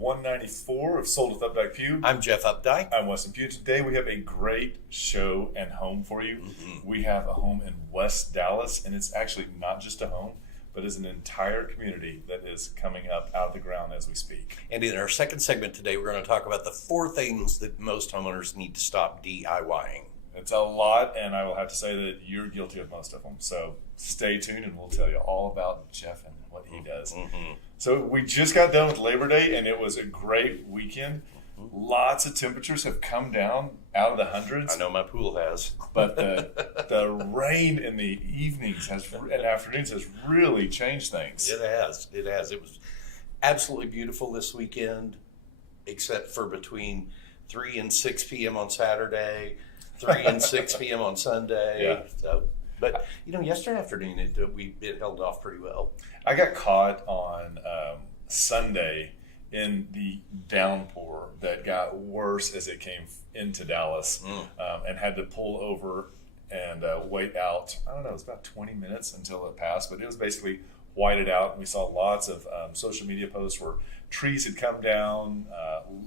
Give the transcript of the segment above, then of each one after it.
194 of Sold with Updike Pugh. I'm Jeff Updike. I'm Weston Pugh. Today we have a great show and home for you. We have a home in West Dallas, and it's actually not just a home, but is an entire community that is coming up out of the ground as we speak. And in our second segment today, we're going to talk about the 4 things that most homeowners need to stop DIYing. It's a lot, and I will have to say that you're guilty of most of them. So stay tuned, and we'll tell you all about Jeff and what he does. So we just got done with Labor Day, and it was a great weekend. Lots of temperatures have come down out of the hundreds. I know my pool has. But the rain in the evenings and afternoons has really changed things. It has. It was absolutely beautiful this weekend, except for between 3 and 6 p.m. on Saturday, 3 and 6 p.m. on Sunday. Yeah. So, but, yesterday afternoon, it held off pretty well. I got caught on Sunday in the downpour that got worse as it came into Dallas, and had to pull over and wait out. I don't know, it was about 20 minutes until it passed, but it was basically whited out. We saw lots of social media posts where trees had come down,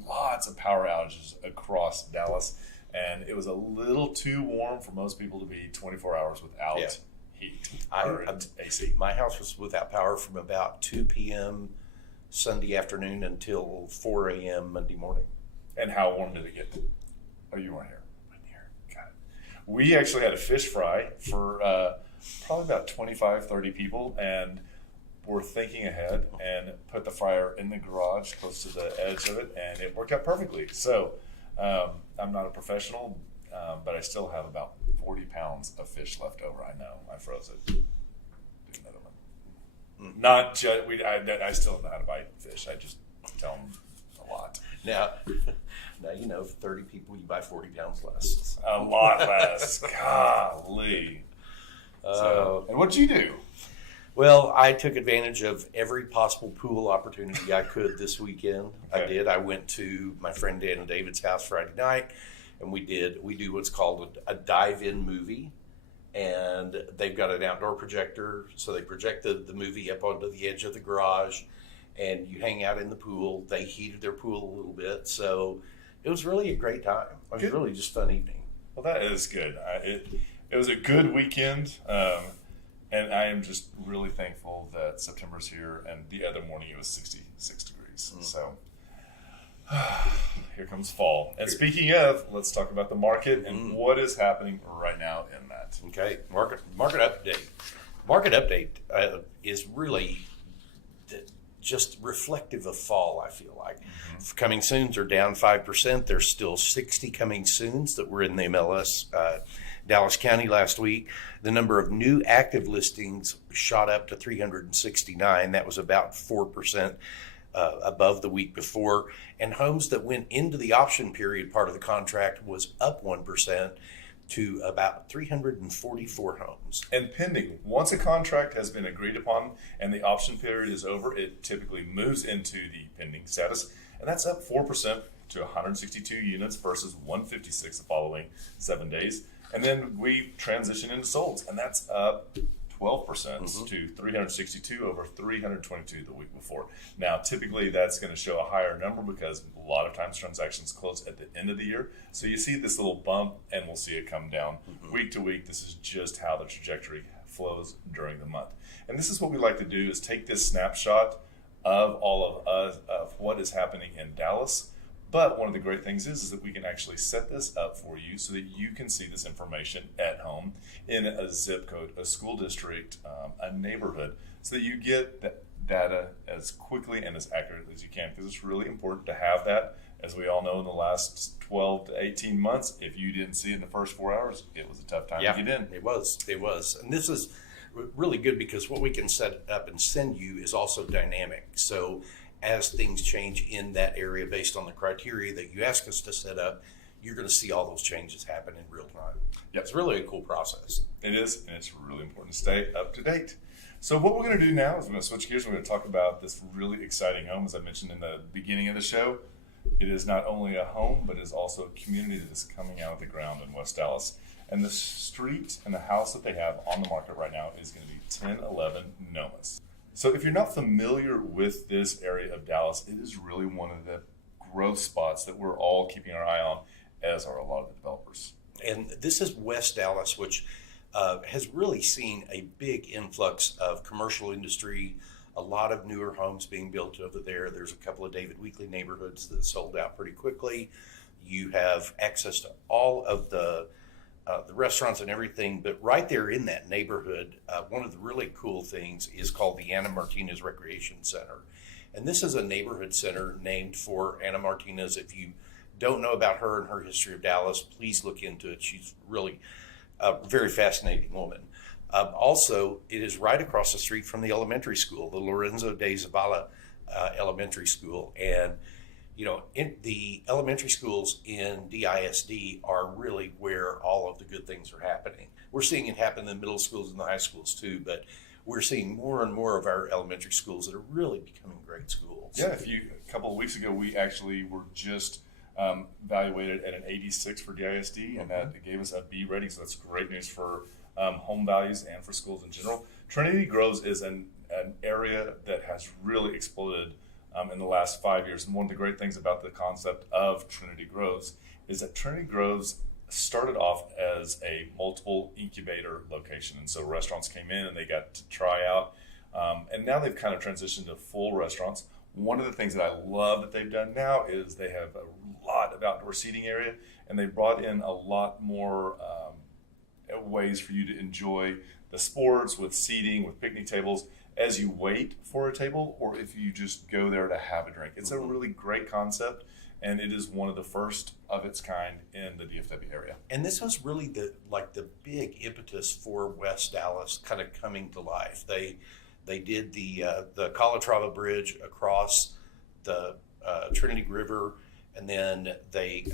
lots of power outages across Dallas, and it was a little too warm for most people to be 24 hours without heat or AC. My house was without power from about 2 p.m. Sunday afternoon until 4 a.m. Monday morning. And how warm did it get? Oh, you weren't here. Got it. We actually had a fish fry for probably about 25, 30 people, and we're thinking ahead and put the fryer in the garage close to the edge of it, and it worked out perfectly. So I'm not a professional, but I still have about 40 pounds of fish left over. I know. I froze it. Do another one. Not just, I still know how to buy fish. I just tell them a lot. Now 30 people, you buy 40 pounds less. A lot less. Golly. And what'd you do? Well, I took advantage of every possible pool opportunity I could this weekend. Okay. I did. I went to my friend Dan and David's house Friday night, and we do what's called a dive-in movie. And they've got an outdoor projector, so they project the movie up onto the edge of the garage, and you hang out in the pool. They heated their pool a little bit, so it was really a great time. It was really just a fun evening. Well, that is good. It was a good weekend, and I am just really thankful that September's here, and the other morning it was 66 degrees. So here comes fall. And speaking of, let's talk about the market and what is happening right now in that. Okay, market update. Market update is really just reflective of fall, I feel like. Coming soons are down 5%. There's still 60 coming soons that were in the MLS Dallas County last week. The number of new active listings shot up to 369. That was about 4% above the week before. And homes that went into the option period part of the contract was up 1% to about 344 homes. And pending. Once a contract has been agreed upon and the option period is over, it typically moves into the pending status. And that's up 4% to 162 units versus 156 the following 7 days. And then we transition into solds, and that's up 12% to 362 over 322 the week before. Now, typically that's going to show a higher number because a lot of times transactions close at the end of the year. So you see this little bump, and we'll see it come down week to week. This is just how the trajectory flows during the month. And this is what we like to do, is take this snapshot of all of us, of what is happening in Dallas. But one of the great things is that we can actually set this up for you so that you can see this information at home in a zip code, a school district, a neighborhood, so that you get that data as quickly and as accurately as you can, because it's really important to have that. As we all know, in the last 12 to 18 months, if you didn't see it in the first 4 hours, it was a tough time to get in. It was. And this is really good because what we can set up and send you is also dynamic. So as things change in that area based on the criteria that you ask us to set up, you're going to see all those changes happen in real time. Yep. It's really a cool process. It is, and it's really important to stay up to date. So what we're going to do now is we're going to switch gears. We're going to talk about this really exciting home. As I mentioned in the beginning of the show, it is not only a home, but it is also a community that is coming out of the ground in West Dallas. And the street and the house that they have on the market right now is going to be 1011 Nomas. So if you're not familiar with this area of Dallas, it is really one of the growth spots that we're all keeping our eye on, as are a lot of the developers. And this is West Dallas, which has really seen a big influx of commercial industry, a lot of newer homes being built over there. There's a couple of David Weekley neighborhoods that sold out pretty quickly. You have access to all of the restaurants and everything, but right there in that neighborhood, one of the really cool things is called the Ana Martinez Recreation Center. And this is a neighborhood center named for Ana Martinez. If you don't know about her and her history of Dallas, please look into it. She's really a very fascinating woman. Also, it is right across the street from the elementary school, the Lorenzo de Zavala Elementary School. And the elementary schools in DISD are really where all of the good things are happening. We're seeing it happen in the middle schools and the high schools too, but we're seeing more and more of our elementary schools that are really becoming great schools. Yeah, a couple of weeks ago, we actually were just evaluated at an 86 for DISD, and that gave us a B rating, so that's great news for home values and for schools in general. Trinity Groves is an area that has really exploded in the last 5 years. And one of the great things about the concept of Trinity Groves is that Trinity Groves started off as a multiple incubator location. And so restaurants came in and they got to try out. And now they've kind of transitioned to full restaurants. One of the things that I love that they've done now is they have a lot of outdoor seating area, and they brought in a lot more ways for you to enjoy the sports with seating, with picnic tables, as you wait for a table, or if you just go there to have a drink. It's a really great concept, and it is one of the first of its kind in the DFW area. And this was really the big impetus for West Dallas kind of coming to life. They did the Calatrava Bridge across the Trinity River, and then they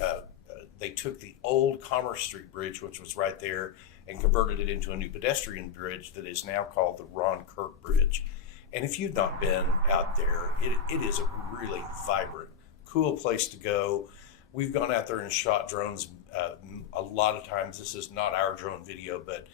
took the old Commerce Street Bridge, which was right there, and converted it into a new pedestrian bridge that is now called the Ron Kirk Bridge. And if you've not been out there, it is a really vibrant, cool place to go. We've gone out there and shot drones a lot of times. This is not our drone video, but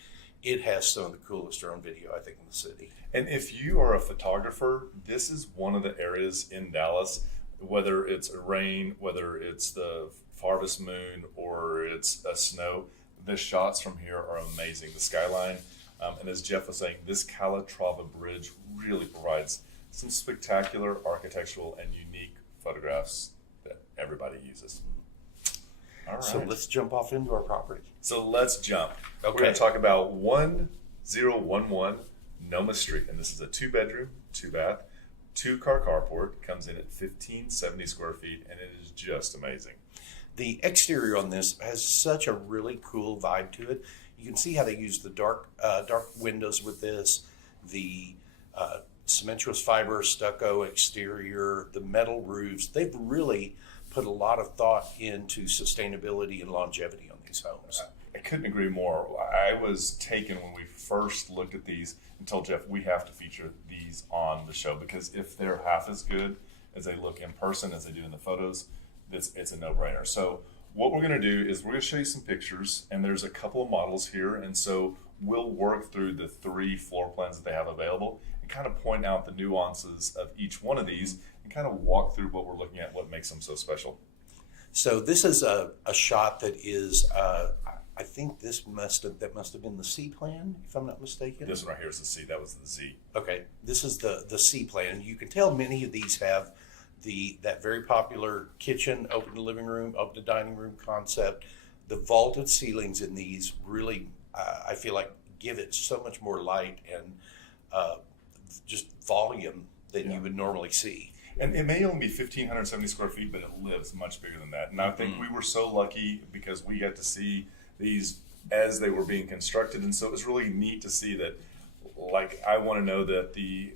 it has some of the coolest drone video, I think, in the city. And if you are a photographer, this is one of the areas in Dallas, whether it's a rain, whether it's the harvest moon, or it's a snow, the shots from here are amazing. The skyline, and as Jeff was saying, this Calatrava Bridge really provides some spectacular architectural and unique photographs that everybody uses. All right. So let's jump off into our property. So let's jump. Okay. We're going to talk about 1011 Nomas Street, and this is a 2-bedroom, 2-bath, 2-car carport. Comes in at 1570 square feet, and it is just amazing. The exterior on this has such a really cool vibe to it. You can see how they use the dark windows with this, the cementous fiber stucco exterior, the metal roofs. They've really put a lot of thought into sustainability and longevity on these homes. I couldn't agree more. I was taken when we first looked at these and told Jeff we have to feature these on the show, because if they're half as good as they look in person as they do in the photos, it's a no-brainer. So what we're going to do is we're going to show you some pictures, and there's a couple of models here, and so we'll work through the 3 floor plans that they have available and kind of point out the nuances of each one of these and kind of walk through what we're looking at, what makes them so special. So this is a shot that is, I think that must have been the C plan, if I'm not mistaken. This one right here is the C. That was the Z. Okay, this is the C plan. You can tell many of these have that very popular kitchen, open to living room, open to dining room concept. The vaulted ceilings in these really, I feel like, give it so much more light and just volume than you would normally see. And it may only be 1,570 square feet, but it lives much bigger than that. And I think we were so lucky because we got to see these as they were being constructed. And so it was really neat to see that, like, I want to know that the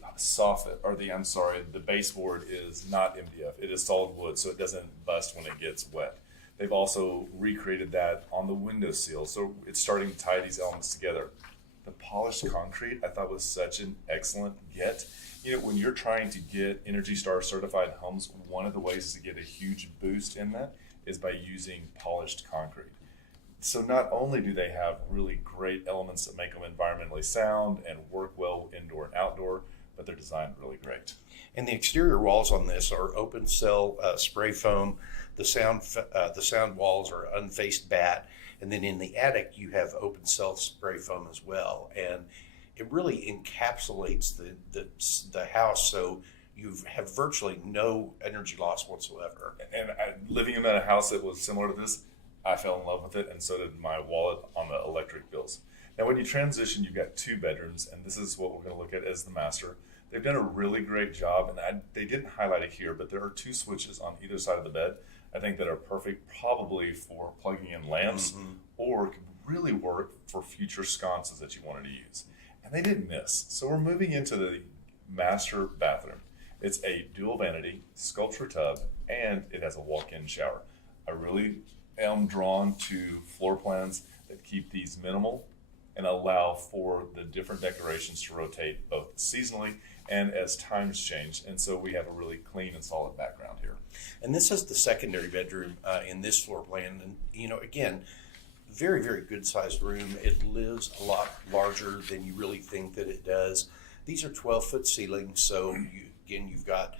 the baseboard is not MDF. It is solid wood, so it doesn't bust when it gets wet. They've also recreated that on the window seal. So it's starting to tie these elements together. The polished concrete, I thought, was such an excellent get. You know, when you're trying to get Energy Star certified homes, one of the ways to get a huge boost in that is by using polished concrete. So not only do they have really great elements that make them environmentally sound and work well indoor and outdoor, but they're designed really great. And the exterior walls on this are open cell spray foam. The sound walls are unfaced batt. And then in the attic, you have open cell spray foam as well. And it really encapsulates the house, so you have virtually no energy loss whatsoever. And living in a house that was similar to this, I fell in love with it, and so did my wallet on the electric bills. Now, when you transition, you've got 2 bedrooms, and this is what we're going to look at as the master. They've done a really great job, and they didn't highlight it here, but there are 2 switches on either side of the bed, I think, that are perfect probably for plugging in lamps, or could really work for future sconces that you wanted to use. And they didn't miss. So we're moving into the master bathroom. It's a dual vanity, sculpture tub, and it has a walk-in shower. I really am drawn to floor plans that keep these minimal and allow for the different decorations to rotate both seasonally and as times change. And so we have a really clean and solid background here. And this is the secondary bedroom in this floor plan. And, again, very, very good sized room. It lives a lot larger than you really think that it does. These are 12-foot ceilings. So, you've got,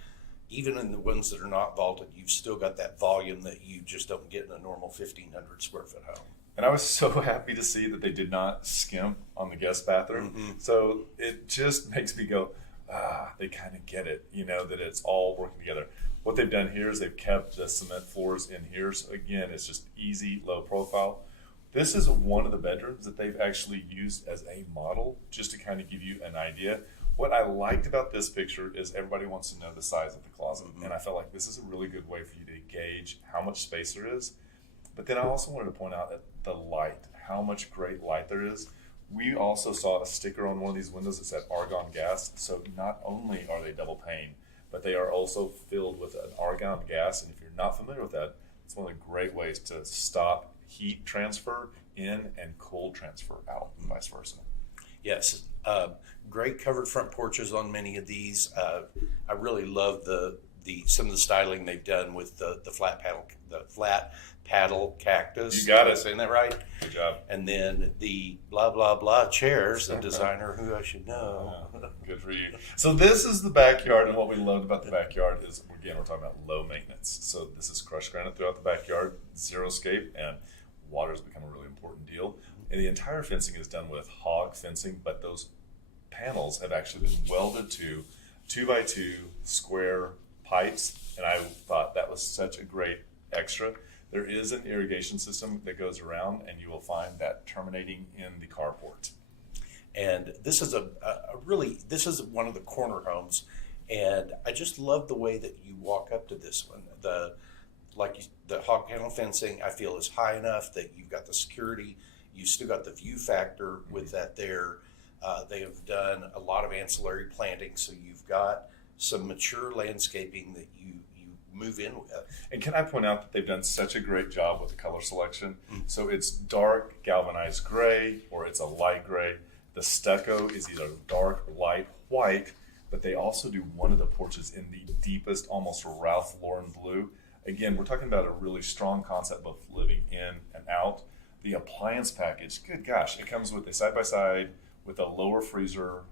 even in the ones that are not vaulted, you've still got that volume that you just don't get in a normal 1,500 square foot home. And I was so happy to see that they did not skimp on the guest bathroom. So it just makes me go, they kind of get it, that it's all working together. What they've done here is they've kept the cement floors in here. So again, it's just easy, low profile. This is one of the bedrooms that they've actually used as a model, just to kind of give you an idea. What I liked about this picture is everybody wants to know the size of the closet. And I felt like this is a really good way for you to gauge how much space there is. But then I also wanted to point out that the light, how much great light there is. We also saw a sticker on one of these windows that said argon gas. So not only are they double pane, but they are also filled with an argon gas. And if you're not familiar with that, it's one of the great ways to stop heat transfer in and cold transfer out, and vice versa. Yes, great covered front porches on many of these. I really love some of the styling they've done with the flat paddle cactus. You got it. Am I saying that right? Good job. And then the blah blah blah chairs, a designer who I should know. Good for you. So this is the backyard, and what we loved about the backyard is, again, we're talking about low maintenance. So this is crushed granite throughout the backyard, xeriscape, and water has become a really important deal. And the entire fencing is done with hog fencing, but those panels have actually been welded to 2x2 square pipes, and I thought that was such a great extra. There is an irrigation system that goes around, and you will find that terminating in the carport. And this is this is one of the corner homes, and I just love the way that you walk up to this one. The hog panel fencing, I feel, is high enough that you've got the security. You've still got the view factor with that there. They have done a lot of ancillary planting, so you've got some mature landscaping that you move in with. And can I point out that they've done such a great job with the color selection? So it's dark galvanized gray, or it's a light gray. The stucco is either dark or light white, but they also do one of the porches in the deepest, almost Ralph Lauren blue. Again, we're talking about a really strong concept of living in and out. The appliance package, good gosh, it comes with a side-by-side with a lower freezer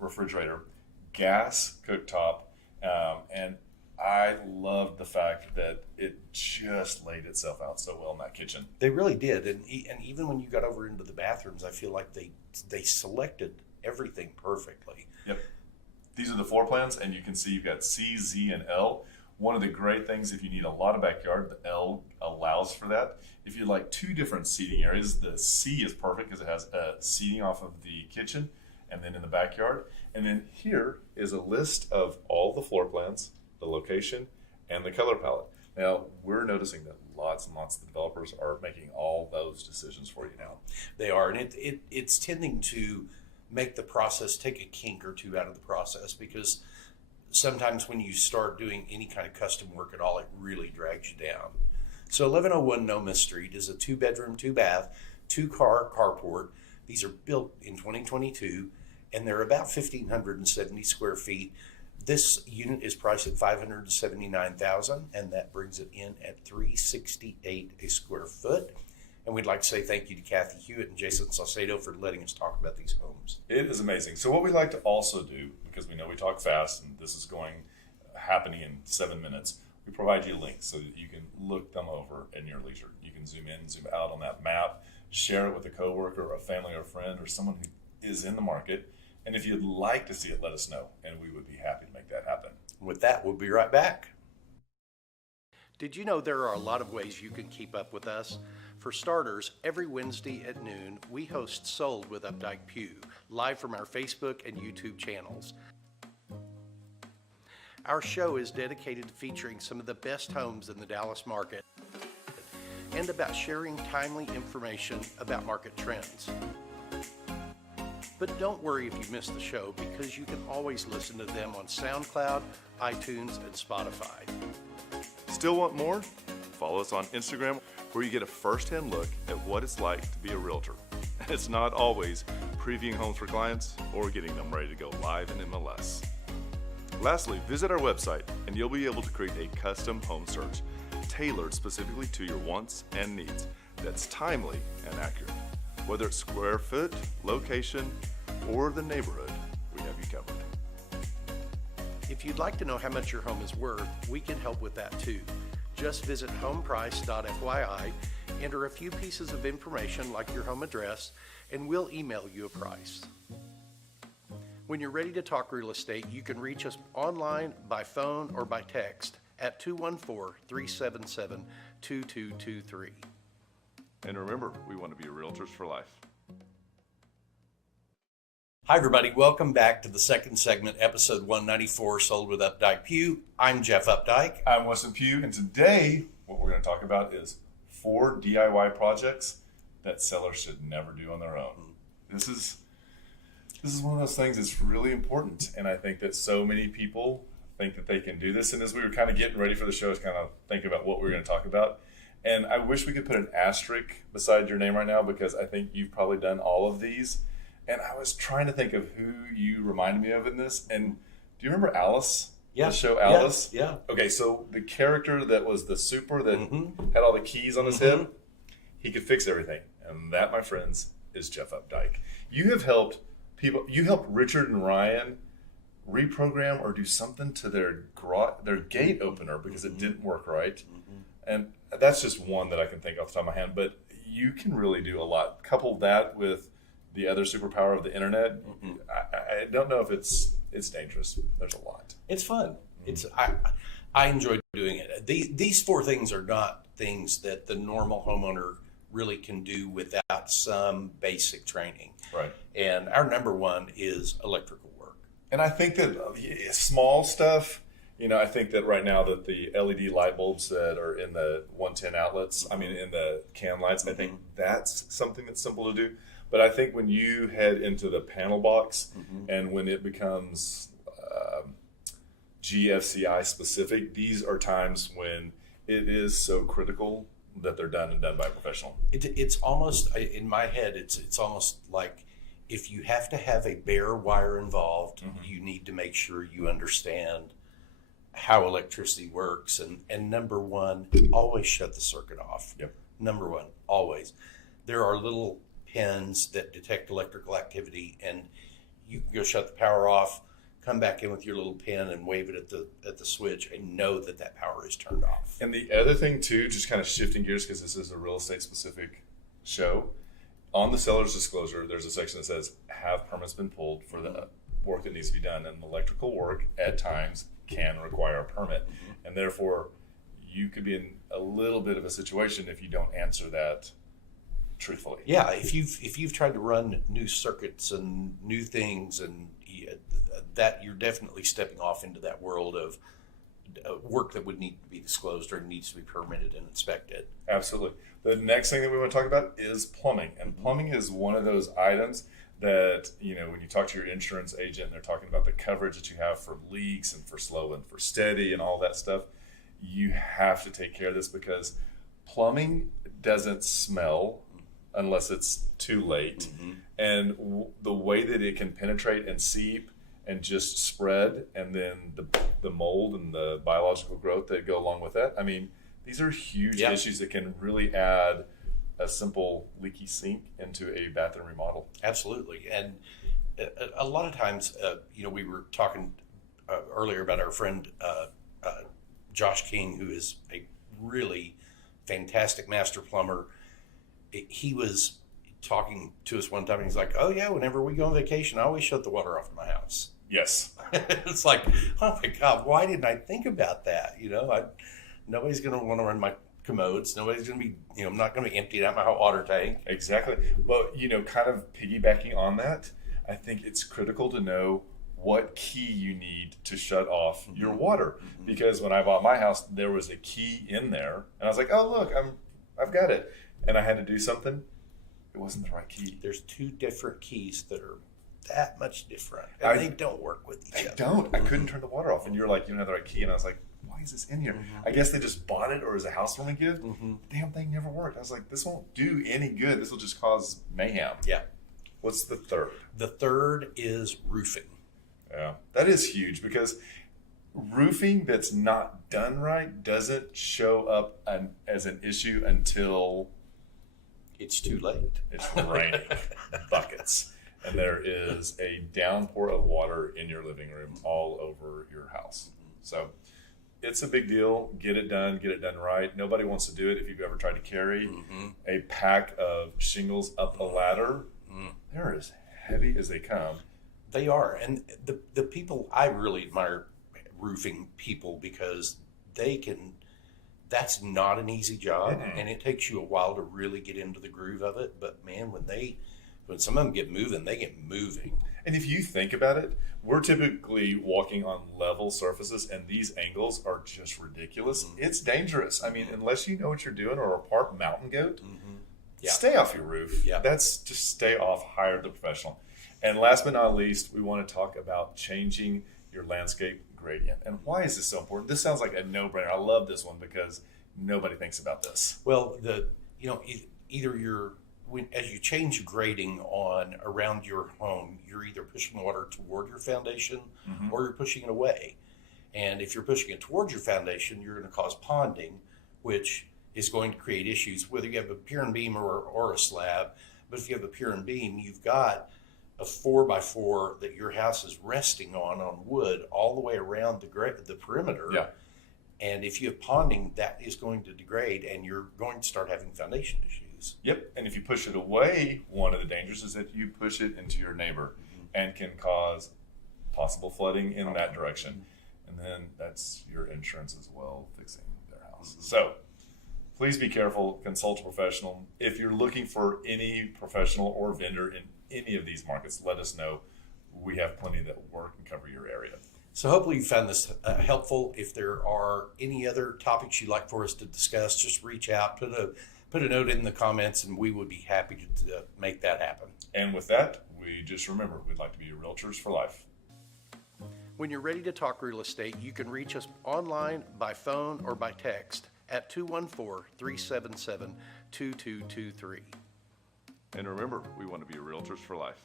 refrigerator, gas cooktop, and I loved the fact that it just laid itself out so well in that kitchen. They really did, and even when you got over into the bathrooms, I feel like they selected everything perfectly. Yep. These are the floor plans, and you can see you've got C, Z, and L. One of the great things, if you need a lot of backyard, the L allows for that. If you like 2 different seating areas, the C is perfect because it has seating off of the kitchen and then in the backyard. And then here is a list of all the floor plans, the location, and the color palette. Now, we're noticing that lots and lots of developers are making all those decisions for you now. They are, and it's tending to make the process, take a kink or two out of the process, because sometimes when you start doing any kind of custom work at all, it really drags you down. So 1101 Nomas Street is a 2-bedroom, 2-bath, 2-car carport. These are built in 2022, and they're about 1,570 square feet. This unit is priced at $579,000, and that brings it in at $368 a square foot. And we'd like to say thank you to Kathy Hewitt and Jason Saucedo for letting us talk about these homes. It is amazing. So what we like to also do, because we know we talk fast and this is happening in 7 minutes. We provide you links so that you can look them over in your leisure. You can zoom in, zoom out on that map, share it with a coworker or a family or a friend or someone who is in the market. And if you'd like to see it, let us know, and we would be happy to make that happen. With that, we'll be right back. Did you know there are a lot of ways you can keep up with us? For starters, every Wednesday at noon, we host Sold with Updike Pew, live from our Facebook and YouTube channels. Our show is dedicated to featuring some of the best homes in the Dallas market and about sharing timely information about market trends. But don't worry if you miss the show, because you can always listen to them on SoundCloud, iTunes, and Spotify. Still want more? Follow us on Instagram, where you get a first-hand look at what it's like to be a realtor. It's not always previewing homes for clients or getting them ready to go live in MLS. Lastly, visit our website and you'll be able to create a custom home search tailored specifically to your wants and needs that's timely and accurate. Whether it's square foot, location, or the neighborhood, we have you covered. If you'd like to know how much your home is worth, we can help with that too. Just visit homeprice.fyi, enter a few pieces of information like your home address, and we'll email you a price. When you're ready to talk real estate, you can reach us online, by phone, or by text at 214-377-2223. And remember, we want to be realtors for life. Hi, everybody. Welcome back to the second segment, episode 194, Sold with Updike Pew. I'm Jeff Updike. I'm Weston Pugh, and today what we're going to talk about is 4 DIY projects that sellers should never do on their own. This is one of those things that's really important, and I think that so many people think that they can do this. And as we were kind of getting ready for the show, I was kind of thinking about what we were going to talk about. And I wish we could put an asterisk beside your name right now, because I think you've probably done all of these. And I was trying to think of who you reminded me of in this. And do you remember Alice? Yeah. The show Alice? Yeah. Okay, so the character that was the super that had all the keys on his head, he could fix everything. And that, my friends, is Jeff Updike. You have helped people. You helped Richard and Ryan reprogram or do something to their gate opener because it didn't work right. And that's just one that I can think off the top of my hand. But you can really do a lot. Couple that with the other superpower of the internet. I don't know if it's dangerous. There's a lot. It's fun. I enjoy doing it. These 4 things are not things that the normal homeowner really can do without some basic training. Right. And our number one is electrical work. And I think that small stuff, I think that right now that the LED light bulbs that are in the 110 outlets, in the can lights, I think that's something that's simple to do. But I think when you head into the panel box and when it becomes GFCI specific, these are times when it is so critical that they're done by a professional. It's almost, in my head, it's almost like if you have to have a bare wire involved, you need to make sure you understand how electricity works. And number one, always shut the circuit off. Yep. Number one, always. There are little pins that detect electrical activity, and you can go shut the power off, come back in with your little pin and wave it at the switch and know that power is turned off. And the other thing too, just kind of shifting gears because this is a real estate specific show, on the seller's disclosure, there's a section that says, have permits been pulled for the work that needs to be done? And electrical work at times can require a permit. And therefore, you could be in a little bit of a situation if you don't answer that truthfully. Yeah, if you've tried to run new circuits and new things, and that you're definitely stepping off into that world of work that would need to be disclosed or needs to be permitted and inspected. Absolutely. The next thing that we want to talk about is plumbing. And plumbing is one of those items that, when you talk to your insurance agent and they're talking about the coverage that you have for leaks and for slow and for steady and all that stuff, you have to take care of this because plumbing doesn't smell unless it's too late. And the way that it can penetrate and seep and just spread, and then the mold and the biological growth that go along with that. These are huge issues that can really add a simple leaky sink into a bathroom remodel. Absolutely. And a lot of times, we were talking earlier about our friend Josh King, who is a really fantastic master plumber. He was talking to us one time, and he's like, "Oh yeah, whenever we go on vacation, I always shut the water off in my house." Yes. It's like, oh my God, why didn't I think about that? Nobody's going to want to run my commodes. Nobody's going to be, I'm not going to be emptying out my hot water tank. Exactly. But, kind of piggybacking on that, I think it's critical to know what key you need to shut off your water. Because when I bought my house, there was a key in there, and I was like, "Oh look, I've got it," and I had to do something. It wasn't the right key. There's two different keys that are that much different, and they don't work with each other. Don't. I couldn't turn the water off, and you're like, "You don't have the right key," and I was like, "Why is this in here?" I guess they just bought it, or as a housewarming gift. Damn thing never worked. I was like, "This won't do any good. This will just cause mayhem." Yeah. What's the third? The third is roofing. Yeah, that is huge, because roofing that's not done right doesn't show up as an issue until it's too late. It's raining buckets, and there is a downpour of water in your living room all over your house. So it's a big deal. Get it done right. Nobody wants to do it. If you've ever tried to carry a pack of shingles up a ladder, they're as heavy as they come. They are. And the people, I really admire roofing people, because that's not an easy job, and it takes you a while to really get into the groove of it. But man, when some of them get moving, they get moving. And if you think about it, we're typically walking on level surfaces, and these angles are just ridiculous. It's dangerous. I mean, unless you know what you're doing, or are part mountain goat, stay off your roof. Yeah. That's just stay off, hire the professional. And last but not least, we want to talk about changing your landscape gradient. And why is this so important? This sounds like a no-brainer. I love this one because nobody thinks about this. Well, as you change grading around your home, you're either pushing water toward your foundation or you're pushing it away. And if you're pushing it towards your foundation, you're going to cause ponding, which is going to create issues, whether you have a pier and beam or a slab. But if you have a pier and beam, you've got a 4x4 that your house is resting on wood all the way around the perimeter. Yeah. And if you have ponding, that is going to degrade, and you're going to start having foundation issues. Yep. And if you push it away, one of the dangers is that you push it into your neighbor and can cause possible flooding in that direction. And then that's your insurance as well, fixing their house. So please be careful, consult a professional. If you're looking for any professional or vendor in any of these markets, let us know. We have plenty that work and cover your area. So hopefully you found this helpful. If there are any other topics you'd like for us to discuss, just reach out, put a note in the comments, and we would be happy to make that happen. And with that, we just remember, we'd like to be your realtors for life. When you're ready to talk real estate, you can reach us online, by phone, or by text at 214-377-2223. And remember, we want to be your realtors for life.